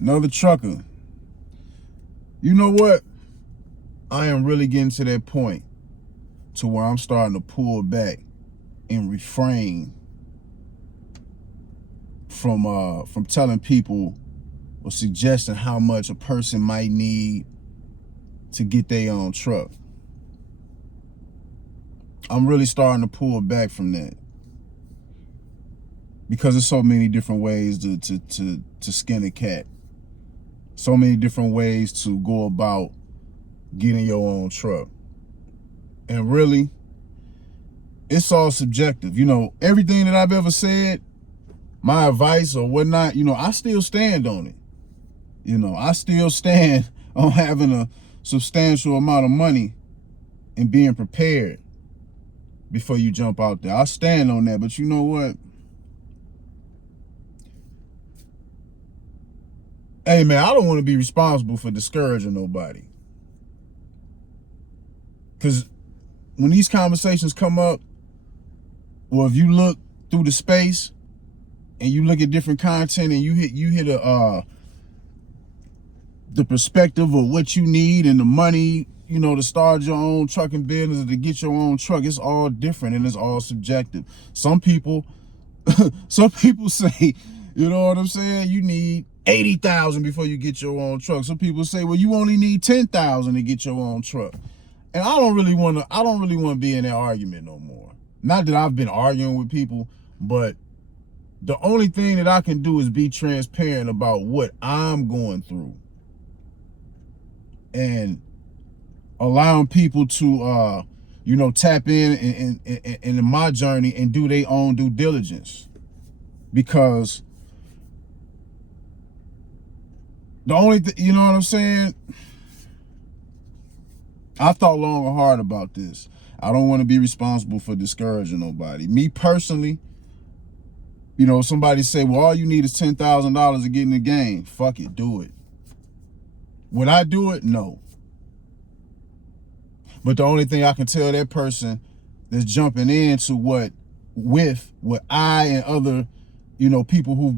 Another trucker. You know what? I am really getting to that point to where I'm starting to pull back and refrain from telling people or suggesting how much a person might need to get their own truck. I'm really starting to pull back from that because there's so many different ways to skin a cat. So many different ways to go about getting your own truck. And really, it's all subjective. You know, everything that I've ever said, my advice or whatnot, you know, I still stand on it. You know, I still stand on having a substantial amount of money and being prepared before you jump out there. I stand on that, but you know what? Hey man, I don't want to be responsible for discouraging nobody. Because when these conversations come up, or if you look through the space and you look at different content and you hit the perspective of what you need and the money, you know, to start your own trucking business, to get your own truck, it's all different and it's all subjective. Some people say, you know what I'm saying, you need 80,000 before you get your own truck. Some people say, well, you only need 10,000 to get your own truck. And I don't really want to be in that argument no more. Not that I've been arguing with people, but the only thing that I can do is be transparent about what I'm going through and allowing people to you know, tap in my journey and do their own due diligence. Because the only you know what I'm saying, I thought long and hard about this. I don't want to be responsible for discouraging nobody. Me personally, you know, somebody say, well, all you need is $10,000 to get in the game. Fuck it, do it. Would I do it? No. But the only thing I can tell that person that's jumping into what I and other, you know, people who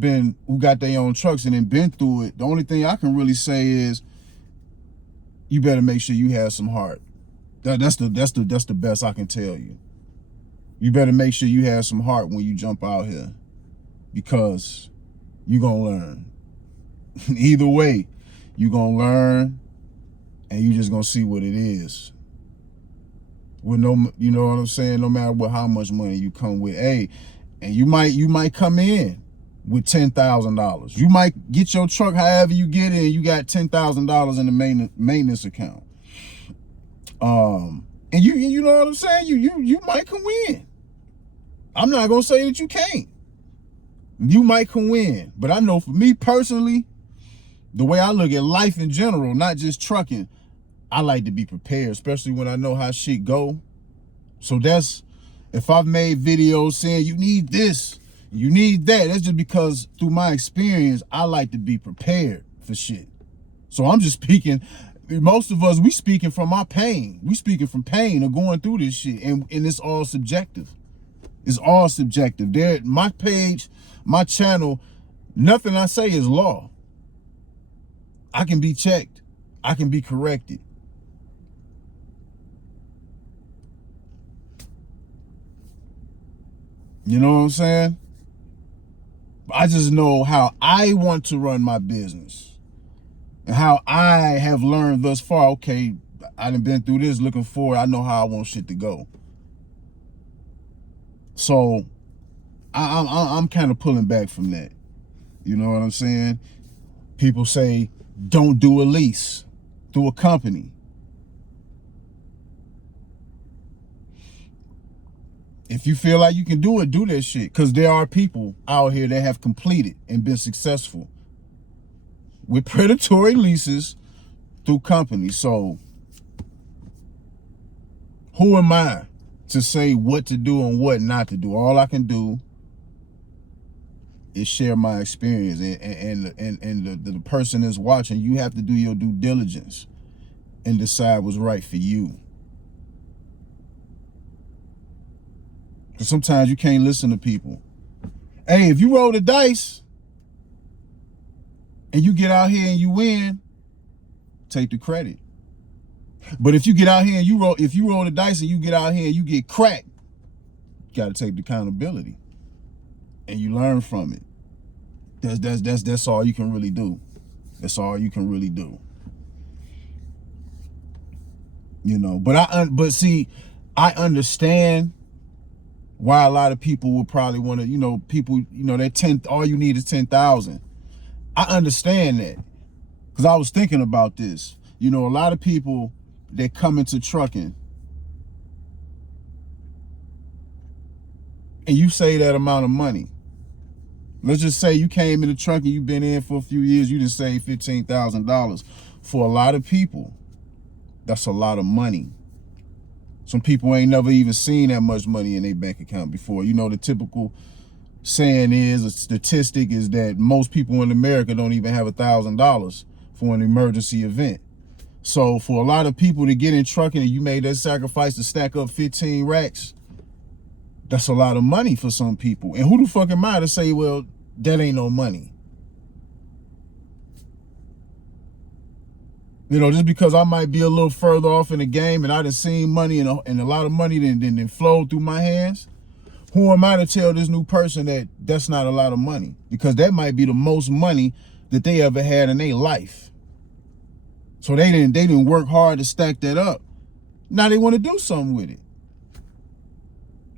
got their own trucks and then been through it, the only thing I can really say is you better make sure you have some heart. That's the best I can tell you. You better make sure you have some heart when you jump out here, because you're gonna learn. Either way, you're gonna learn and you just gonna see what it is. With no, you know what I'm saying, no matter how much money you come with. Hey, and you might come in with $10,000. You might get your truck however you get it, and you got $10,000 in the maintenance account. And you know what I'm saying? You might can win. I'm not gonna say that you can't. You might can win, but I know for me personally, the way I look at life in general, not just trucking, I like to be prepared, especially when I know how shit go. So that's, if I've made videos saying you need this, you need that, that's just because through my experience, I like to be prepared for shit. So I'm just speaking, most of us, we speaking from our pain. We speaking from pain of going through this shit, and it's all subjective. It's all subjective. There, my page, my channel, nothing I say is law. I can be checked. I can be corrected. You know what I'm saying? I just know how I want to run my business and how I have learned thus far. Okay, I done been through this, looking forward. I know how I want shit to go. So I'm kind of pulling back from that. You know what I'm saying? People say, don't do a lease through a company. If you feel like you can do it, do that shit. Because there are people out here that have completed and been successful with predatory leases through companies. So who am I to say what to do and what not to do? All I can do is share my experience. And the person that's watching, you have to do your due diligence and decide what's right for you. Because sometimes you can't listen to people. Hey, if you roll the dice, and you get out here and you win, take the credit. But if you get out here and if you roll the dice and you get out here and you get cracked, you got to take the accountability and you learn from it. That's all you can really do. That's all you can really do. You know, but see, I understand why a lot of people would probably want to, that all you need is 10,000. I understand that, because I was thinking about this. A lot of people that come into trucking, and you say that amount of money. Let's just say you came into trucking, you've been in for a few years, you just saved $15,000. For a lot of people, that's a lot of money. Some people ain't never even seen that much money in their bank account before. The typical saying is, a statistic is that most people in America don't even have $1,000 for an emergency event. So for a lot of people to get in trucking and you made that sacrifice to stack up 15 racks, that's a lot of money for some people. And who the fuck am I to say, well, that ain't no money? Just because I might be a little further off in the game and I done seen money and a lot of money then flowed through my hands, who am I to tell this new person that that's not a lot of money? Because that might be the most money that they ever had in their life. So they didn't work hard to stack that up. Now they want to do something with it.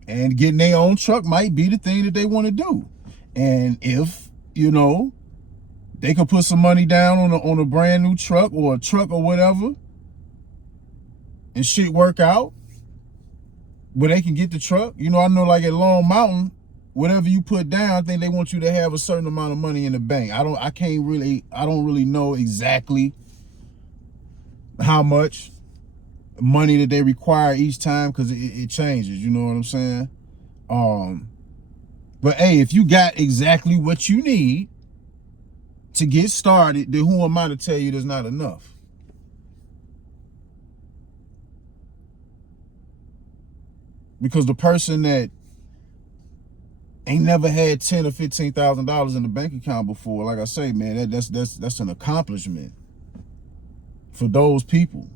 And getting their own truck might be the thing that they want to do. And if, they could put some money down on a brand new truck or a truck or whatever, and shit work out, where they can get the truck. I know like at Long Mountain, whatever you put down, I think they want you to have a certain amount of money in the bank. I don't really know exactly how much money that they require each time, because it changes, you know what I'm saying? But hey, if you got exactly what you need to get started, then who am I to tell you there's not enough? Because the person that ain't never had $10,000 or $15,000 in the bank account before, like I say, man, that's an accomplishment for those people.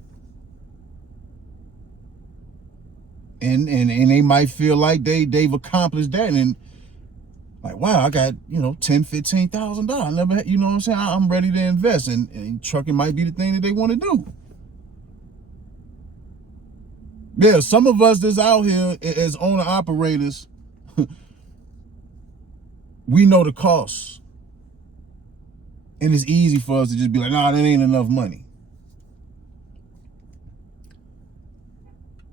And they might feel like they've accomplished that, and like, wow, I got, $10,000, $15,000. I never had, you know what I'm saying? I'm ready to invest, and trucking might be the thing that they want to do. Yeah, some of us that's out here as owner operators, we know the costs. And it's easy for us to just be like, nah, that ain't enough money.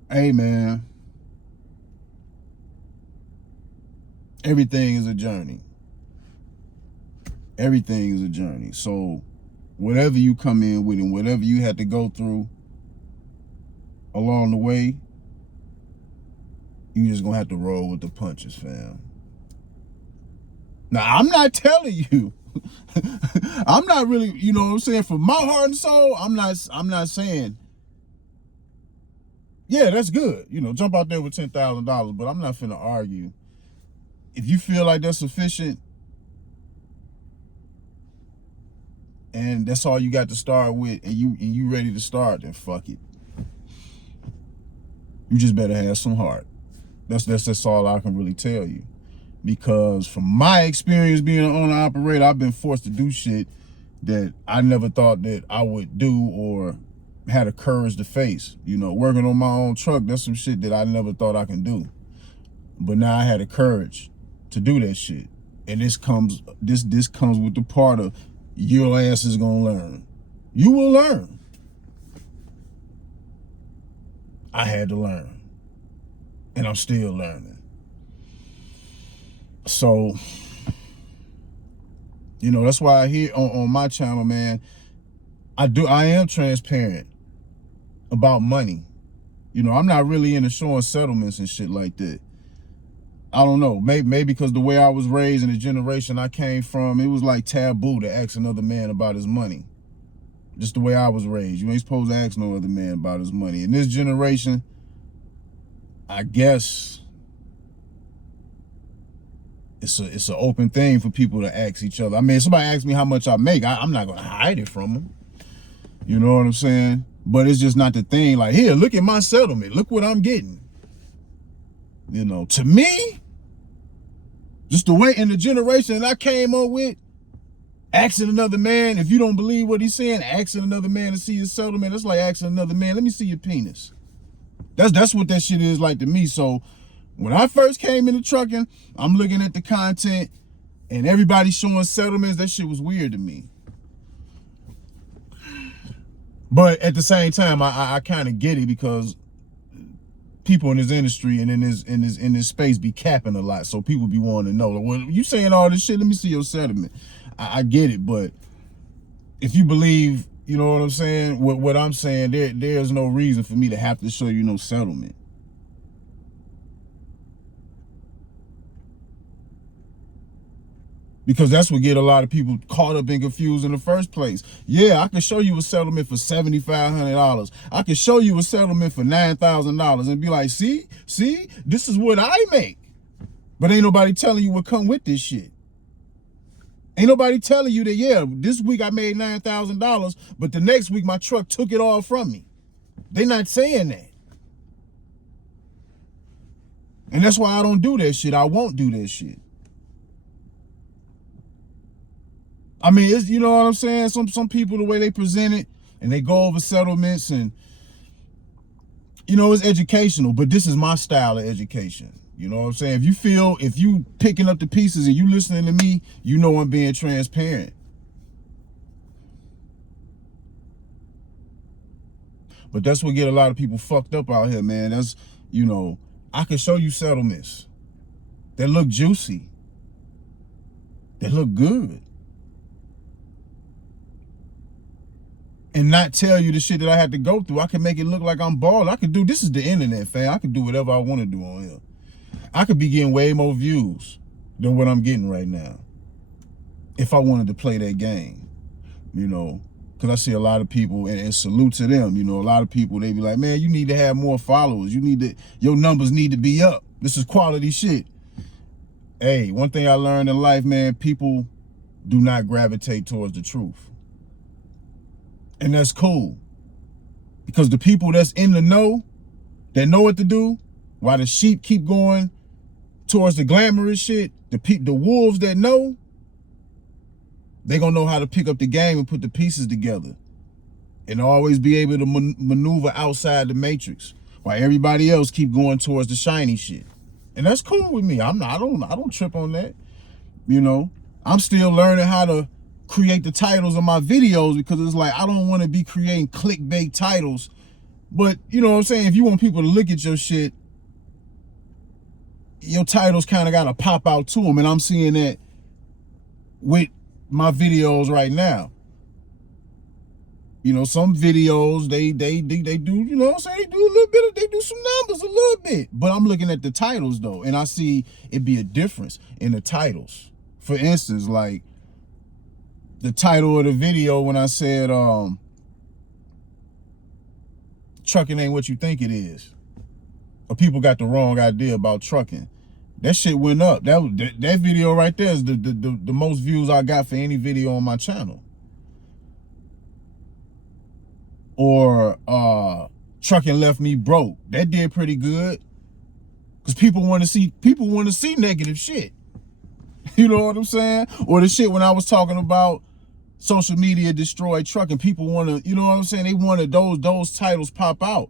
Hey, man. Everything is a journey. Everything is a journey. So whatever you come in with and whatever you had to go through along the way, you just gonna have to roll with the punches, fam. Now, I'm not telling you, I'm not really, you know what I'm saying, from my heart and soul, I'm not saying, yeah, that's good. Jump out there with $10,000, but I'm not finna argue. If you feel like that's sufficient and that's all you got to start with, and you ready to start, then fuck it. You just better have some heart. That's all I can really tell you. Because from my experience being an owner operator, I've been forced to do shit that I never thought that I would do or had the courage to face. Working on my own truck, that's some shit that I never thought I can do. But now I had the courage to do that shit. And this comes with the part of your ass is gonna learn. You will learn. I had to learn. And I'm still learning. So, that's why I hear on my channel, man, I am transparent about money. I'm not really into showing settlements and shit like that. I don't know, maybe because the way I was raised and the generation I came from, it was like taboo to ask another man about his money. Just the way I was raised. You ain't supposed to ask no other man about his money. In this generation, I guess it's an open thing for people to ask each other. I mean, if somebody asks me how much I make, I'm not gonna hide it from them. You know what I'm saying? But it's just not the thing. Like, here, look at my settlement. Look what I'm getting. You know, to me, just the way in the generation that I came up with, asking another man, if you don't believe what he's saying, asking another man to see your settlement, that's like asking another man, let me see your penis. That's what that shit is like to me. So when I first came into trucking, I'm looking at the content and everybody showing settlements. That shit was weird to me. But at the same time, I kind of get it, because people in this industry and in this space be capping a lot. So people be wanting to know, like, well, you saying all this shit, let me see your settlement. I get it, but if you believe, you know what I'm saying, what I'm saying, there's no reason for me to have to show you no settlement. Because that's what get a lot of people caught up and confused in the first place. Yeah, I can show you a settlement for $7,500. I can show you a settlement for $9,000 and be like, see, this is what I make. But ain't nobody telling you what come with this shit. Ain't nobody telling you that, yeah, this week I made $9,000, but the next week my truck took it all from me. They not saying that. And that's why I don't do that shit. I won't do that shit. I mean, it's, you know what I'm saying? Some people, the way they present it, and they go over settlements, and, you know, it's educational, but this is my style of education. You know what I'm saying? If you picking up the pieces and you listening to me, you know I'm being transparent. But that's what get a lot of people fucked up out here, man. That's, you know, I can show you settlements that look juicy, that look good, and not tell you the shit that I had to go through. I can make it look like I'm balling. I could do, this is the internet, fam. I could do whatever I want to do on here. I could be getting way more views than what I'm getting right now if I wanted to play that game, you know, because I see a lot of people, and salute to them, you know, a lot of people, they be like, man, you need to have more followers. Your numbers need to be up. This is quality shit. Hey, one thing I learned in life, man, people do not gravitate towards the truth. And that's cool, because the people that's in the know, that know what to do, while the sheep keep going towards the glamorous shit, the wolves that know, they gonna know how to pick up the game and put the pieces together, and always be able to maneuver outside the matrix, while everybody else keep going towards the shiny shit. And that's cool with me. I don't trip on that. You know, I'm still learning how to create the titles of my videos, because it's like, I don't want to be creating clickbait titles. But you know what I'm saying, if you want people to look at your shit, your titles kind of got to pop out to them. And I'm seeing that with my videos right now. You know, some videos, they do, you know what I'm saying, they do a little bit, they do some numbers a little bit. But I'm looking at the titles though, and I see it be a difference in the titles. For instance, like the title of the video when I said, trucking ain't what you think it is, or people got the wrong idea about trucking, that shit went up. That video right there is the most views I got for any video on my channel. Or trucking left me broke, that did pretty good, because people want to see negative shit. You know what I'm saying? Or the shit when I was talking about social media destroyed trucking, people want to, you know what I'm saying, they wanted those titles pop out.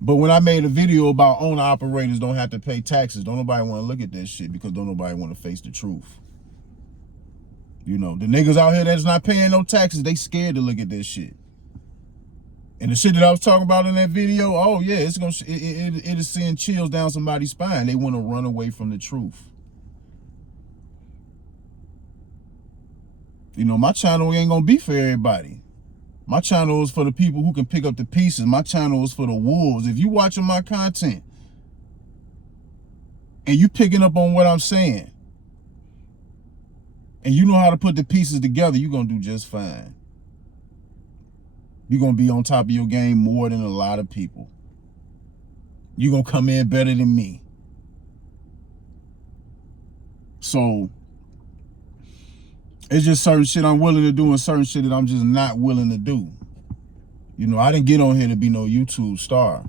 But when I made a video about owner operators don't have to pay taxes, don't nobody want to look at that shit, because don't nobody want to face the truth. You know, the niggas out here that's not paying no taxes, they scared to look at this shit. And the shit that I was talking about in that video, oh yeah, it'll send chills down somebody's spine. They want to run away from the truth. You know, my channel ain't gonna be for everybody. My channel is for the people who can pick up the pieces. My channel is for the wolves. If you watching my content and you picking up on what I'm saying, and you know how to put the pieces together, you're gonna do just fine. You're gonna be on top of your game more than a lot of people. You're gonna come in better than me. So it's just certain shit I'm willing to do and certain shit that I'm just not willing to do. You know, I didn't get on here to be no YouTube star.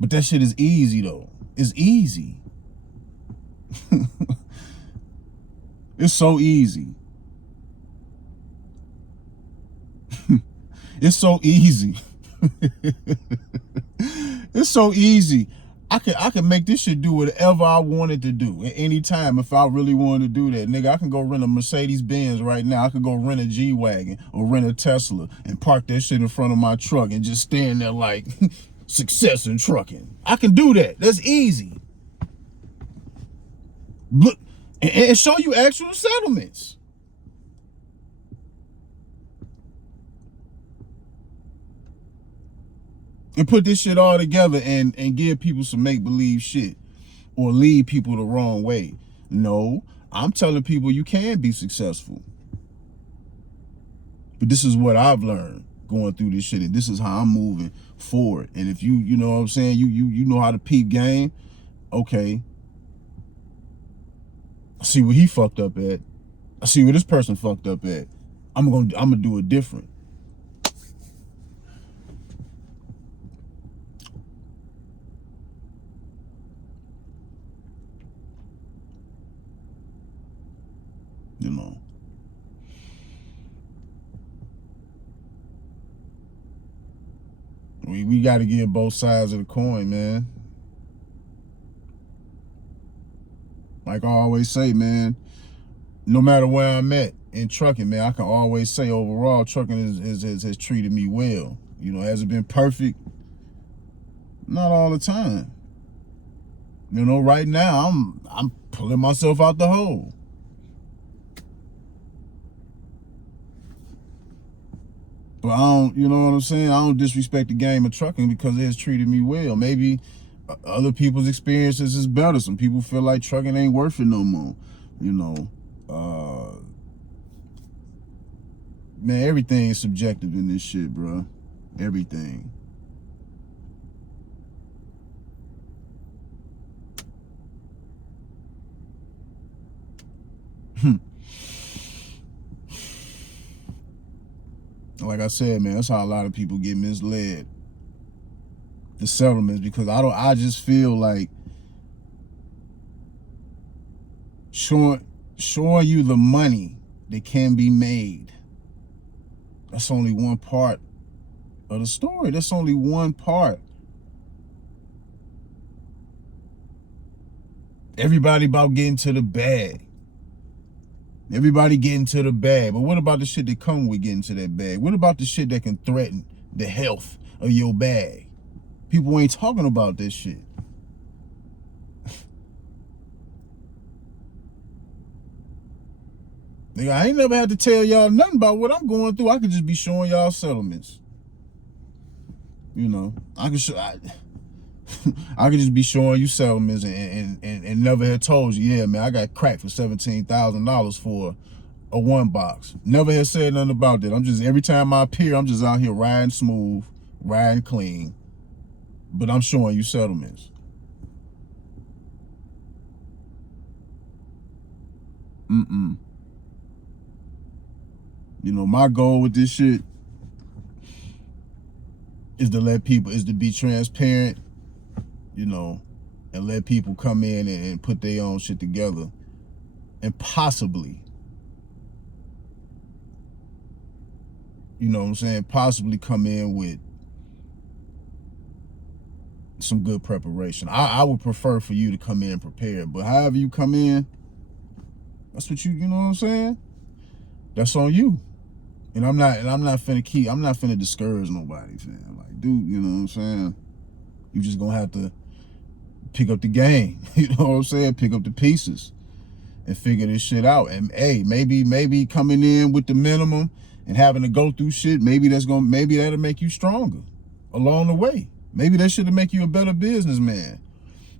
But that shit is easy though. It's easy. It's so easy. It's so easy. It's so easy. I can make this shit do whatever I wanted to do at any time if I really wanted to do that. Nigga, I can go rent a Mercedes-Benz right now. I could go rent a G-Wagon or rent a Tesla and park that shit in front of my truck and just stand there like success in trucking. I can do that. That's easy. Look, and show you actual settlements. And put this shit all together and give people some make-believe shit or lead people the wrong way. No, I'm telling people you can be successful. But this is what I've learned going through this shit, and this is how I'm moving forward. And if you know what I'm saying, you know how to peep game, okay. I see what he fucked up at. I see what this person fucked up at. I'm gonna do it different. You know. We got to give both sides of the coin, man. Like I always say, man, no matter where I'm at in trucking, man, I can always say overall trucking has treated me well. You know, has it been perfect? Not all the time. You know, right now I'm pulling myself out the hole. But I don't, you know what I'm saying? I don't disrespect the game of trucking because it has treated me well. Maybe other people's experiences is better. Some people feel like trucking ain't worth it no more. You know, man, everything is subjective in this shit, bro. Everything. Like I said, man, that's how a lot of people get misled. The settlements, because I just feel like showing you the money that can be made. That's only one part of the story. That's only one part. Everybody about getting to the bag. Everybody getting to the bag. But what about the shit that come with getting to that bag? What about the shit that can threaten the health of your bag? People ain't talking about this shit. Nigga, I ain't never had to tell y'all nothing about what I'm going through. I could just be showing y'all settlements. You know, I could just be showing you settlements and never had told you, yeah, man, I got cracked for $17,000 for a one box. Never had said nothing about that. I'm just, every time I appear, I'm just out here riding smooth, riding clean, but I'm showing you settlements. You know, my goal with this shit is to be transparent, you know, and let people come in and put their own shit together and possibly, you know what I'm saying, possibly come in with some good preparation. I would prefer for you to come in prepared, but however you come in, that's what you know what I'm saying? That's on you. And I'm not finna discourage nobody, fam. Like, dude, you know what I'm saying? You just gonna have to pick up the game. You know what I'm saying? Pick up the pieces and figure this shit out. And hey, maybe coming in with the minimum and having to go through shit, maybe that'll make you stronger along the way. Maybe that shit'll make you a better businessman.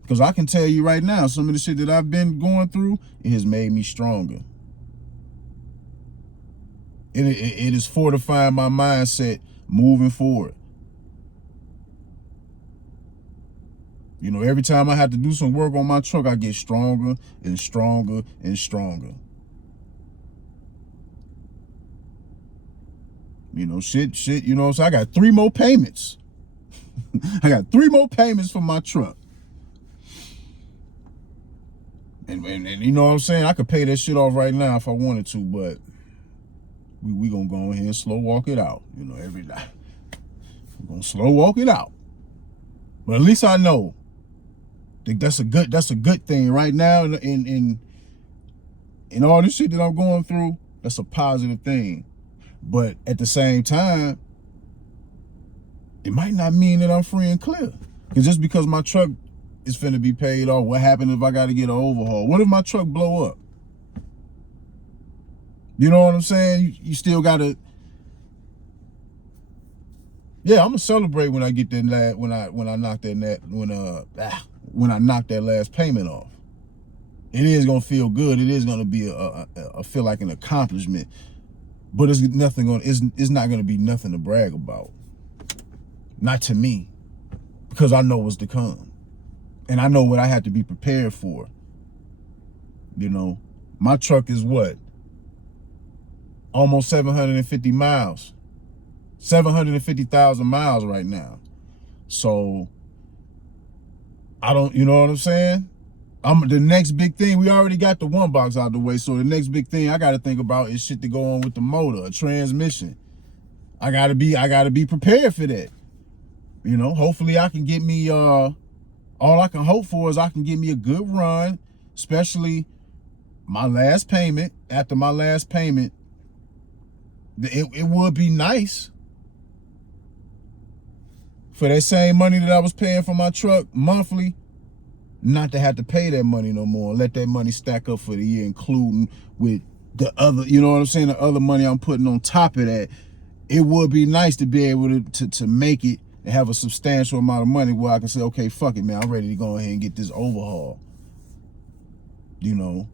Because I can tell you right now, some of the shit that I've been going through, it has made me stronger. It is fortifying my mindset moving forward. You know, every time I have to do some work on my truck, I get stronger and stronger and stronger. You know, shit, you know, so I got 3 more payments. I got 3 more payments for my truck. And you know what I'm saying? I could pay that shit off right now if I wanted to, but we gonna go ahead and slow walk it out. You know, every day. We're gonna slow walk it out. But at least I know that that's a good thing right now in all this shit that I'm going through. That's a positive thing. But at the same time, it might not mean that I'm free and clear. Because just because my truck is finna be paid off, what happens if I got to get an overhaul? What if my truck blow up? You know what I'm saying? You still got to... Yeah, I'm gonna celebrate when I get that when I knock that last payment off. It is gonna feel good. It is gonna be a feel like an accomplishment. But it's not gonna be nothing to brag about. Not to me. Because I know what's to come. And I know what I have to be prepared for. You know, my truck is what? Almost 750 miles. 750,000 miles right now. So I don't, you know what I'm saying? The next big thing, we already got the one box out the way. So the next big thing I got to think about is shit to go on with the motor, a transmission. I gotta be prepared for that. You know, hopefully I can get me, all I can hope for is I can get me a good run, especially my last payment. After my last payment, it would be nice for that same money that I was paying for my truck monthly, not to have to pay that money no more. Let that money stack up for the year, including with the other, you know what I'm saying, the other money I'm putting on top of that. It would be nice to be able to make it and have a substantial amount of money where I can say, okay, fuck it, man, I'm ready to go ahead and get this overhaul. You know,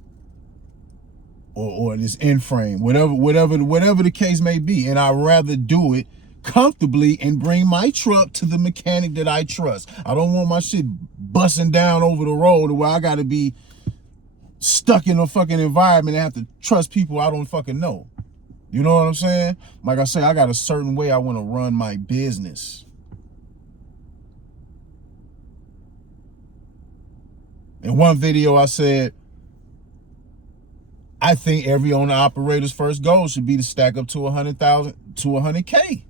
or this end frame, whatever the case may be. And I'd rather do it comfortably and bring my truck to the mechanic that I trust. I don't want my shit busting down over the road where I gotta be stuck in a fucking environment and have to trust people I don't fucking know. You know what I'm saying? Like I say, I got a certain way I want to run my business. In one video I said, I think every owner operator's first goal should be to stack up to 100,000 to 100K.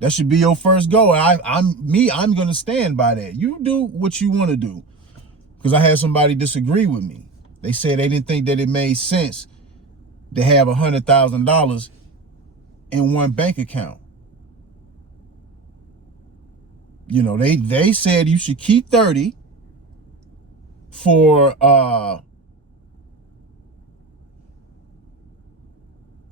That should be your first goal. I'm gonna stand by that. You do what you want to do. Because I had somebody disagree with me. They said they didn't think that it made sense to have $100,000 in one bank account. You know, they said you should keep 30 for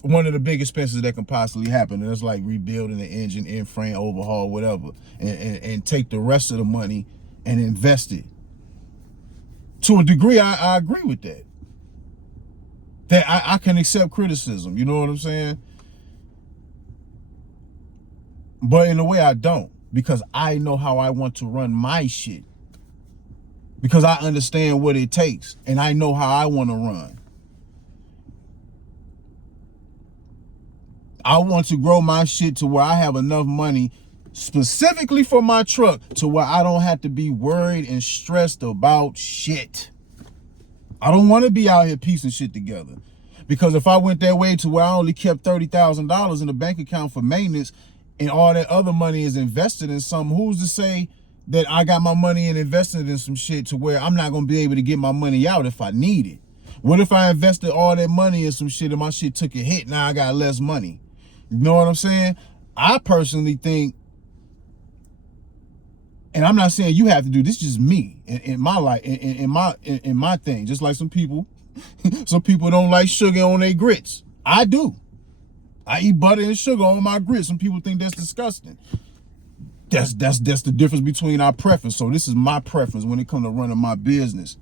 one of the big expenses that can possibly happen. And it's like rebuilding the engine, end frame, overhaul, whatever. And take the rest of the money and invest it. To a degree, I agree with that. That I can accept criticism, you know what I'm saying? But in a way I don't, because I know how I want to run my shit. Because I understand what it takes, and I know how I want to run. I want to grow my shit to where I have enough money specifically for my truck to where I don't have to be worried and stressed about shit. I don't want to be out here piecing shit together. Because if I went that way to where I only kept $30,000 in the bank account for maintenance and all that other money is invested in something, who's to say that I got my money and invested in some shit to where I'm not going to be able to get my money out if I need it? What if I invested all that money in some shit and my shit took a hit, now I got less money? You know what I'm saying? I personally think, and I'm not saying you have to do this, just me in my life, in my thing. Just like some people don't like sugar on their grits. I do. I eat butter and sugar on my grits. Some people think that's disgusting. That's the difference between our preference. So this is my preference when it comes to running my business.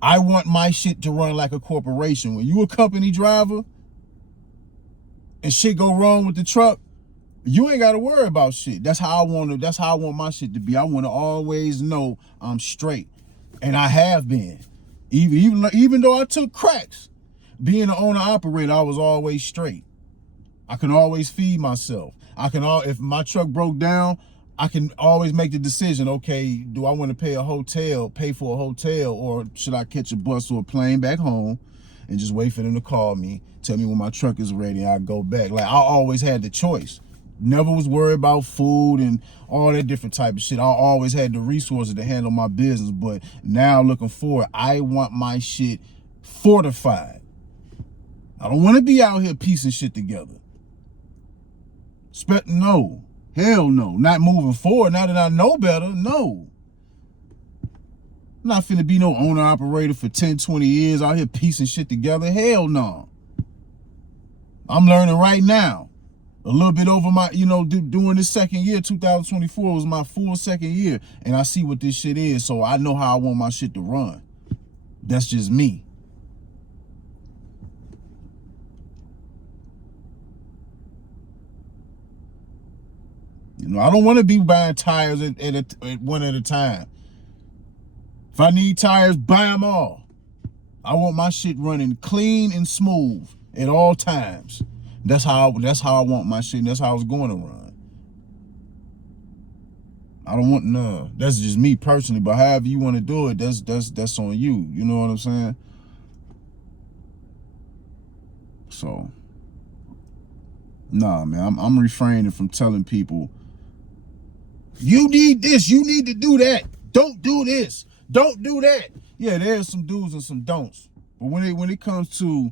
I want my shit to run like a corporation. When you a company driver and shit go wrong with the truck, You ain't got to worry about shit. That's how I want my shit to be. I want to always know I'm straight. And I have been. Even though I took cracks, being an owner operator, I was always straight. I can always feed myself. If my truck broke down, I can always make the decision, okay, do I want to pay for a hotel, or should I catch a bus or a plane back home and just wait for them to call me, tell me when my truck is ready, and I go back. Like, I always had the choice. Never was worried about food and all that different type of shit. I always had the resources to handle my business. But now looking forward, I want my shit fortified. I don't want to be out here piecing shit together. No. Hell no. Not moving forward. Now that I know better, no. I'm not finna be no owner operator for 10, 20 years out here piecing shit together. Hell no. I'm learning right now. A little bit over my, doing this second year, 2024 was my full second year. And I see what this shit is. So I know how I want my shit to run. That's just me. I don't want to be buying tires at one at a time. If I need tires, buy them all. I want my shit running clean and smooth at all times. That's how I want my shit. And that's how it's going to run. I don't want no. That's just me personally. But however you want to do it, that's on you. You know what I'm saying? So, nah, man. I'm refraining from telling people, you need this, you need to do that. Don't do this. Don't do that. Yeah, there's some do's and some don'ts. But when it comes to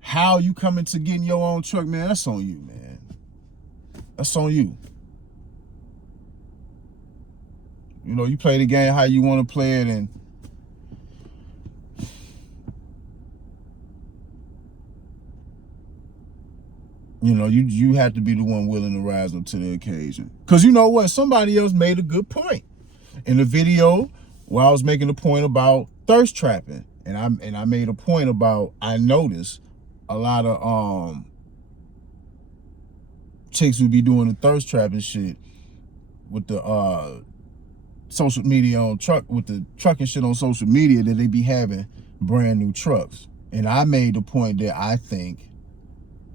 how you come into getting your own truck, man, that's on you, man. That's on you. You play the game how you want to play it, and you have to be the one willing to rise up to the occasion. Because you know what? Somebody else made a good point in the video where I was making a point about thirst trapping. And I made a point about, I noticed a lot of chicks who be doing the thirst trapping shit with the social media with the trucking shit on social media, that they be having brand new trucks. And I made the point that I think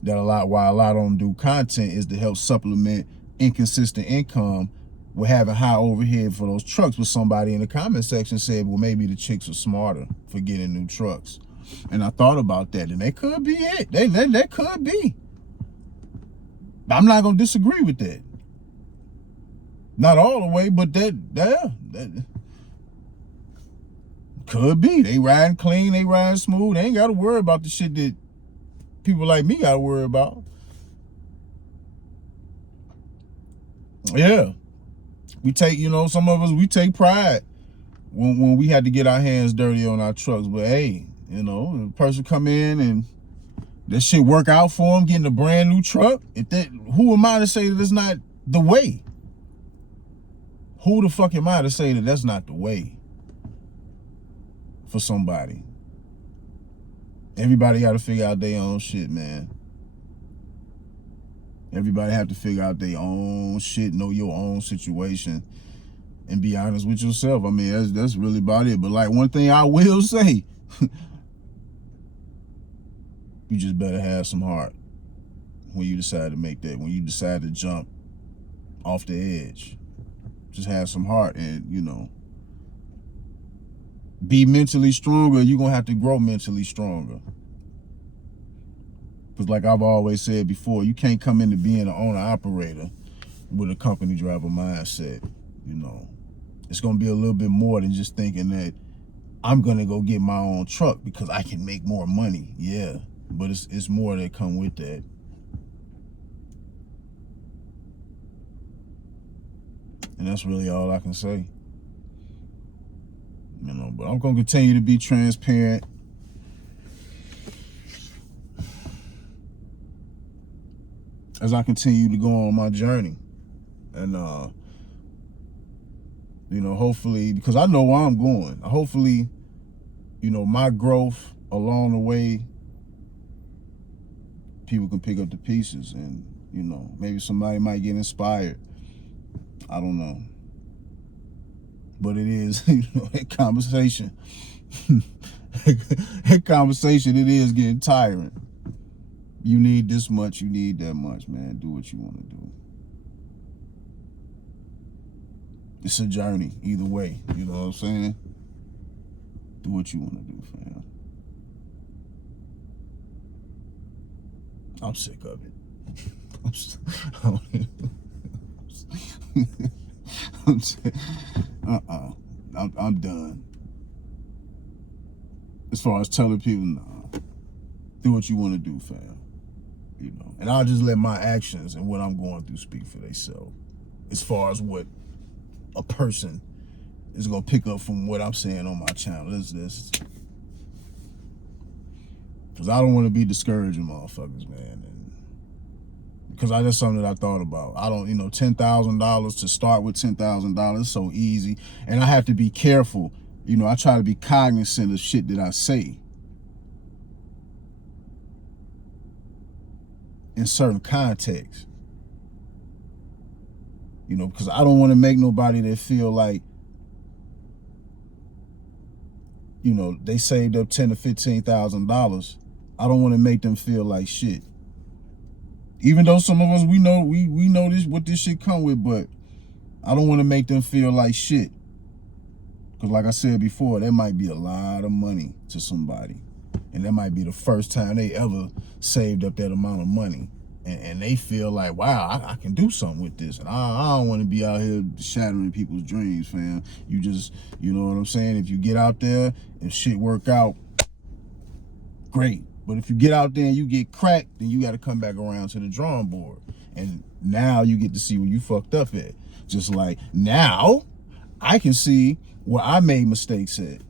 that why a lot of them do content is to help supplement inconsistent income with having high overhead for those trucks. But somebody in the comment section said, well, maybe the chicks are smarter for getting new trucks. And I thought about that, and that could be it. That could be. I'm not gonna disagree with that. Not all the way, but that could be. They riding clean, they riding smooth. They ain't gotta worry about the shit that people like me gotta worry about. Yeah. We take, some of us, we take pride when we had to get our hands dirty on our trucks. But hey, a person come in and that shit work out for them, getting a brand new truck. Who am I to say that it's not the way? Who the fuck am I to say that that's not the way for somebody? Everybody got to figure out their own shit, man. Everybody have to figure out their own shit, know your own situation, and be honest with yourself. I mean, that's really about it. But like, one thing I will say, you just better have some heart when you decide to make that, when you decide to jump off the edge. Just have some heart and, be mentally stronger. You're going to have to grow mentally stronger. Because like I've always said before, you can't come into being an owner-operator with a company driver mindset. It's going to be a little bit more than just thinking that I'm going to go get my own truck because I can make more money. Yeah, but it's more that come with that. And that's really all I can say. But I'm going to continue to be transparent. As I continue to go on my journey. And, hopefully, because I know where I'm going. Hopefully, my growth along the way, people can pick up the pieces and, You know, maybe somebody might get inspired. I don't know. But it is, you know, that conversation. That conversation, it is getting tiring. You need this much, you need that much, man. Do what you want to do. It's a journey, either way. You know what I'm saying? Do what you want to do, fam. I'm sick of it. I'm done. As far as telling people, nah, do what you want to do, fam. You know, and I'll just let my actions and what I'm going through speak for themselves. As far as what a person is gonna pick up from what I'm saying on my channel, is this. Because I don't want to be discouraging motherfuckers, man. And because that's something that I thought about. I don't, you know, $10,000 to start with $10,000 is so easy. And I have to be careful. You know, I try to be cognizant of shit that I say. In certain contexts. You know, because I don't want to make nobody that feel like, you know, they saved up $10,000 to $15,000. I don't want to make them feel like shit. Even though some of us, we know this, what this shit come with, but I don't want to make them feel like shit. Because like I said before, that might be a lot of money to somebody. And that might be the first time they ever saved up that amount of money. And they feel like, wow, I can do something with this. And I don't want to be out here shattering people's dreams, fam. You just, you know what I'm saying? If you get out there and shit work out, great. But if you get out there and you get cracked, then you got to come back around to the drawing board. And now you get to see where you fucked up at. Just like now, I can see where I made mistakes at.